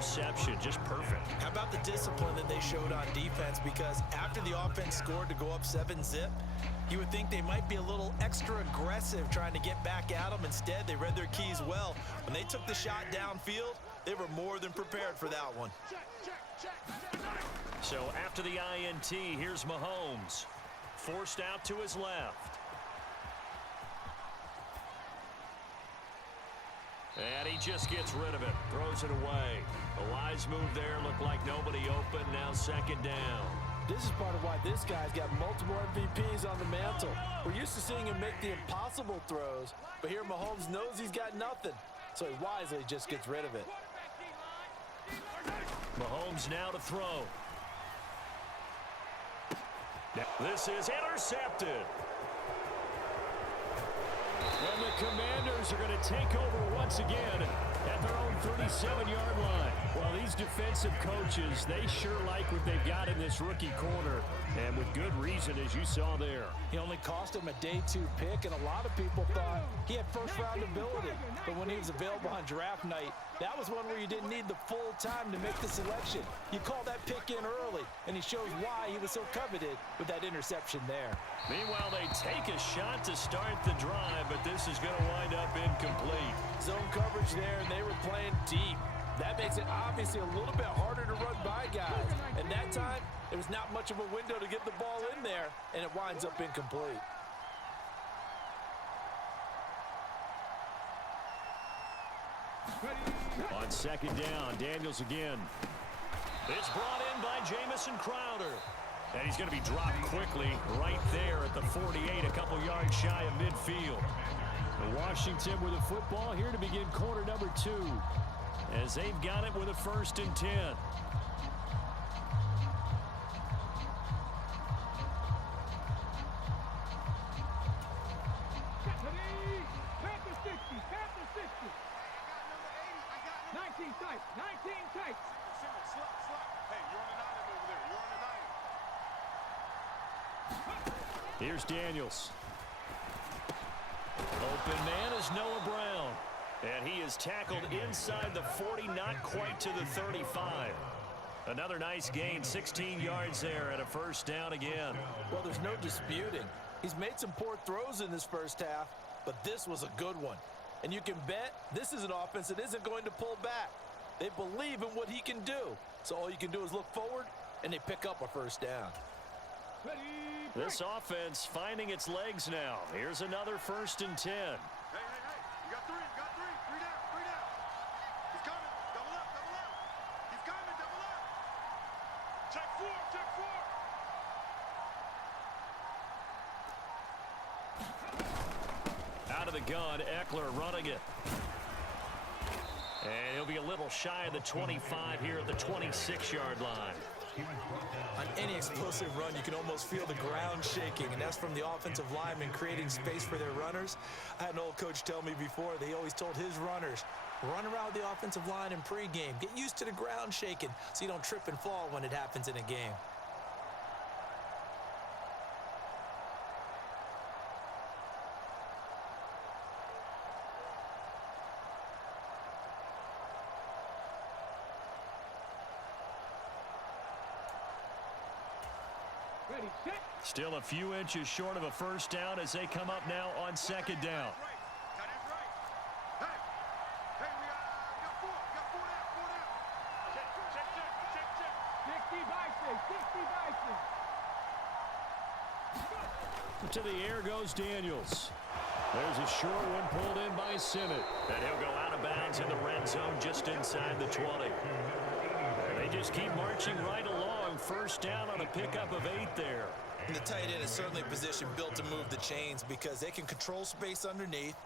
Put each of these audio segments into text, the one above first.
interception. Just perfect. How about the discipline that they showed on defense? Because after the offense scored to go up 7-zip, you would think they might be a little extra aggressive trying to get back at them. Instead, they read their keys well. When they took the shot downfield, they were more than prepared for that one. So after the INT, here's Mahomes. Forced out to his left. And he just gets rid of it. Throws it away. A wise move there. Looked like nobody open. Now second down. This is part of why this guy's got multiple MVPs on the mantle. We're used to seeing him make the impossible throws, but here Mahomes knows he's got nothing, so he wisely just gets rid of it. Mahomes now to throw. This is intercepted. And the Commanders are going to take over once again at their own 37-yard line. Well, these defensive coaches, they sure like what they've got in this rookie corner, and with good reason, as you saw there. He only cost him a day 2 pick, and a lot of people thought he had first-round ability. But when he was available on draft night, that was one where you didn't need the full time to make the selection. You call that pick in early, and he shows why he was so coveted with that interception there. Meanwhile, they take a shot to start the drive, but this is going to wind up incomplete. Zone coverage there, and they were playing deep. That makes it obviously a little bit harder to run by guys. And that time, there was not much of a window to get the ball in there, and it winds up incomplete. On second down, Daniels again. It's brought in by Jamison Crowder. And he's going to be dropped quickly right there at the 48, a couple yards shy of midfield. And Washington with the football here to begin quarter number 2, as they've got it with a 1st and 10. Here's Daniels. Open man is Noah Brown. And he is tackled inside the 40, not quite to the 35. Another nice gain, 16 yards there, and a 1st down again. Well, there's no disputing. He's made some poor throws in this first half, but this was a good one. And you can bet this is an offense that isn't going to pull back. They believe in what he can do. So all you can do is look forward, and they pick up a 1st down. This offense finding its legs now. Here's another 1st and 10. You got 3, three down. He's coming, double up. He's coming, double up. Check 4. Out of the gun, Eckler running it. And he'll be a little shy of the 25 here at the 26-yard line. On any explosive run, you can almost feel the ground shaking, and that's from the offensive linemen creating space for their runners. I had an old coach tell me before, they always told his runners, run around the offensive line in pregame. Get used to the ground shaking so you don't trip and fall when it happens in a game. Still a few inches short of a 1st down as they come up now on 2nd down. To the air goes Daniels. There's a short one pulled in by Sinnott. And he'll go out of bounds in the red zone just inside the 20. They just keep marching right along. 1st down on a pickup of 8 there. And the tight end is certainly a position built to move the chains because they can control space underneath.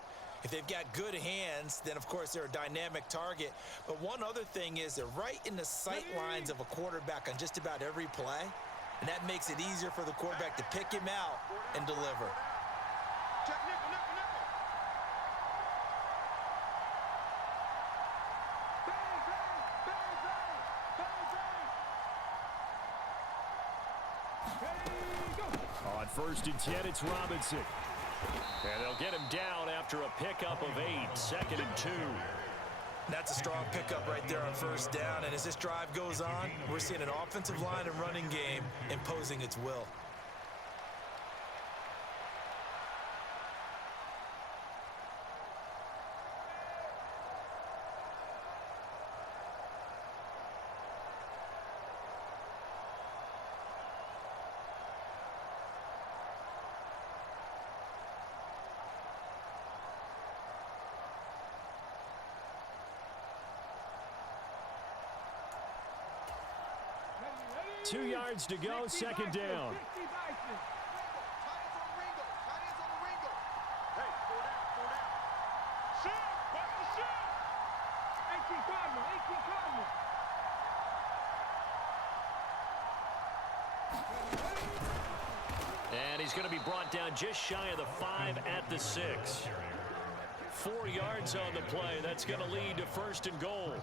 If they've got good hands, then of course they're a dynamic target. But one other thing is they're right in the sight lines of a quarterback on just about every play. And that makes it easier for the quarterback to pick him out and deliver. Check nickel. On 1st and 10, it's Robinson. And they'll get him down after a pickup of 8. 2nd and 2. That's a strong pickup right there on first down. And as this drive goes on, we're seeing an offensive line and running game imposing its will. Two yards to go, second down. And he's going to be brought down just shy of the 5 at the 6. 4 yards on the play. That's going to lead to first and goal.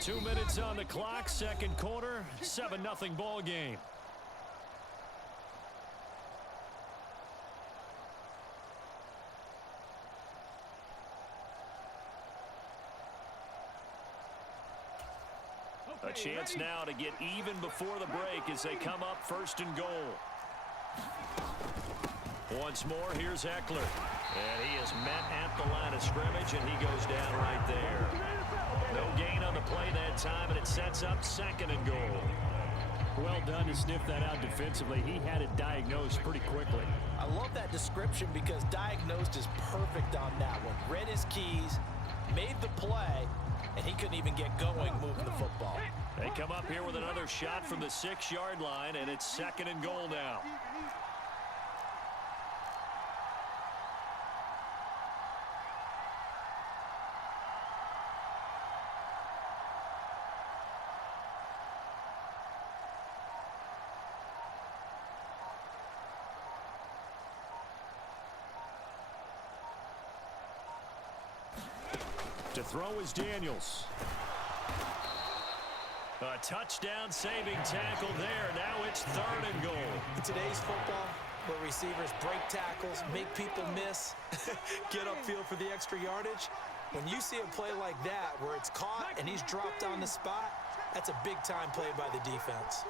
Two minutes on the clock, second quarter, 7-0 ball game. A chance now to get even before the break as they come up first and goal. Once more, here's Eckler. And he is met at the line of scrimmage, and he goes down right there. No gain on the play that time, and it sets up second and goal. Well done to sniff that out defensively. He had it diagnosed pretty quickly. I love that description because diagnosed is perfect on that one. Read his keys, made the play, and he couldn't even get going moving the football. They come up here with another shot from the 6-yard line, and it's second and goal now. To throw is Daniels. A touchdown saving tackle there. Now it's third and goal. In today's football, where receivers break tackles, make people miss, get upfield for the extra yardage, when you see a play like that where it's caught and he's dropped on the spot, that's a big-time play by the defense.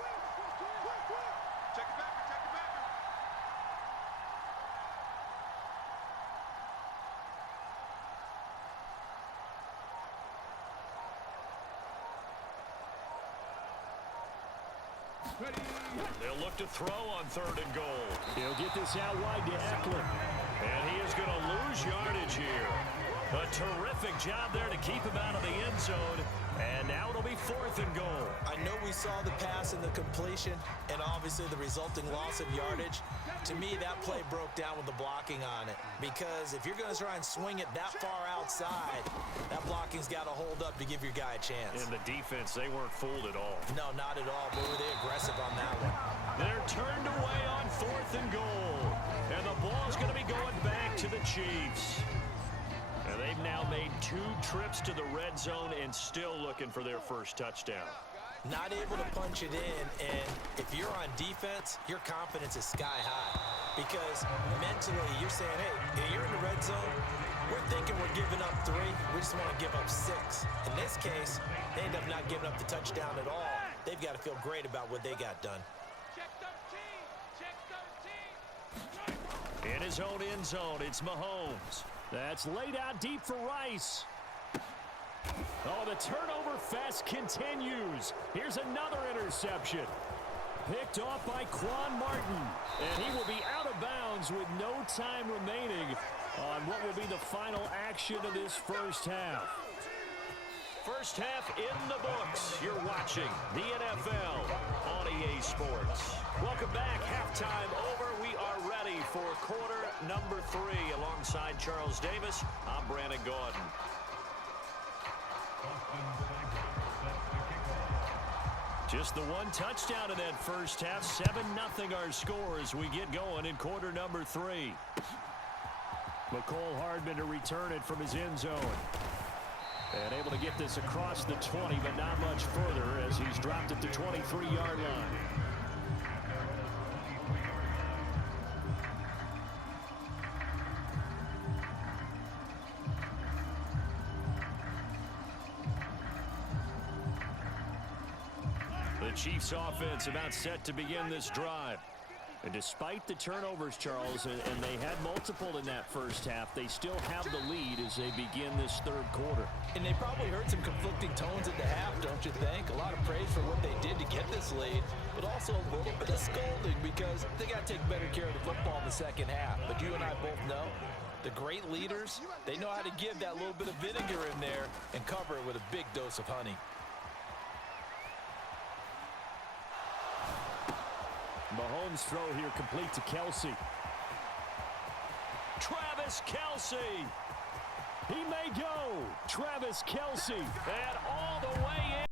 They'll look to throw on third and goal. He'll get this out wide to Eckler. And he is going to lose yardage here. A terrific job there to keep him out of the end zone. And now it'll be fourth and goal. I know we saw the pass and the completion and obviously the resulting loss of yardage. To me, that play broke down with the blocking on it. Because if you're going to try and swing it that far outside, that blocking's got to hold up to give your guy a chance. And the defense, they weren't fooled at all. No, not at all. But were they aggressive on that one? They're turned away on fourth and goal. And the ball's going to be going back to the Chiefs. And they've now made 2 trips to the red zone and still looking for their first touchdown. Not able to punch it in, and if you're on defense, your confidence is sky high. Because mentally, you're saying, hey, you're in the red zone, we're thinking we're giving up 3, we just want to give up 6. In this case, they end up not giving up the touchdown at all. They've got to feel great about what they got done. Check 13. In his own end zone, it's Mahomes. That's laid out deep for Rice. Oh, the turnover fest continues. Here's another interception. Picked off by Quan Martin. And he will be out of bounds with no time remaining on what will be the final action of this first half. First half in the books. You're watching the NFL on EA Sports. Welcome back. Halftime over. We are ready for quarter number 3. Alongside Charles Davis, I'm Brandon Gaudin. Just the one touchdown in that first half. 7-0 our score as we get going in quarter number 3. McCole Hardman to return it from his end zone. And able to get this across the 20, but not much further as he's dropped at the 23-yard line. The Chiefs offense about set to begin this drive. And despite the turnovers, Charles, and they had multiple in that first half, they still have the lead as they begin this third quarter. And they probably heard some conflicting tones at the half, don't you think? A lot of praise for what they did to get this lead, but also a little bit of scolding because they got to take better care of the football in the second half. But you and I both know the great leaders, they know how to give that little bit of vinegar in there and cover it with a big dose of honey. Mahomes' throw here complete to Kelsey. Travis Kelsey. He may go. Travis Kelsey. And all the way in.